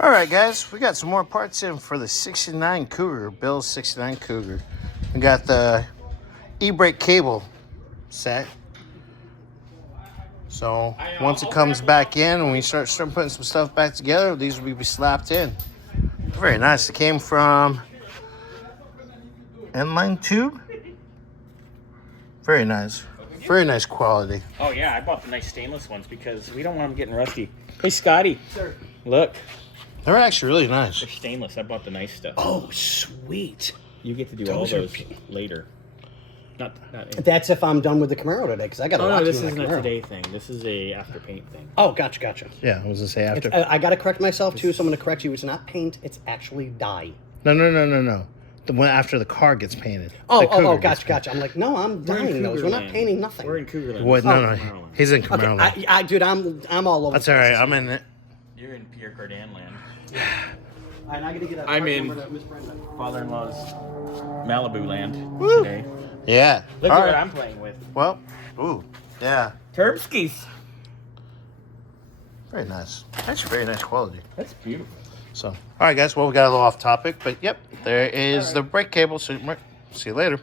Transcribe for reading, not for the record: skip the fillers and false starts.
All right, guys, we got some more parts in for the 69 Cougar, Bill's 69 Cougar. We got the e-brake cable set. So once it comes back in and we start putting some stuff back together, these will be slapped in. Very nice. It came from Inline Tube. Very nice. Very nice quality. Oh, yeah, I bought the nice stainless ones because we don't want them getting rusty. Hey, Scotty. Sir. Look. They're actually really nice. They're stainless. I bought the nice stuff. Oh, sweet. You get to do all those later. Not That's if I'm done with the Camaro today, because I got a lot to do. This with isn't the a Camaro. today thing. This is a after paint thing. Oh, gotcha. Yeah, I was gonna say after. I got to correct myself too, so I'm going to correct you. It's not paint; it's actually dye. No. The one after the car gets painted. Gotcha. I'm like, no, I'm dyeing those. We're not painting nothing. We're in Cougar Land. What? No. He's in Camaro. Okay, dude, I'm all over. That's all right. I'm in it. You're in Pierre Cardin land. I'm not gonna get a I'm part in number to Miss Brenda. Father-in-law's Malibu land Woo. today. Yeah. Look All at what right. I'm playing with. Well, ooh, yeah. Turbskis. Very nice. Actually, very nice quality. That's beautiful. So, all right, guys. Well, we got a little off topic, but yep, there is the brake cable. So, see you later.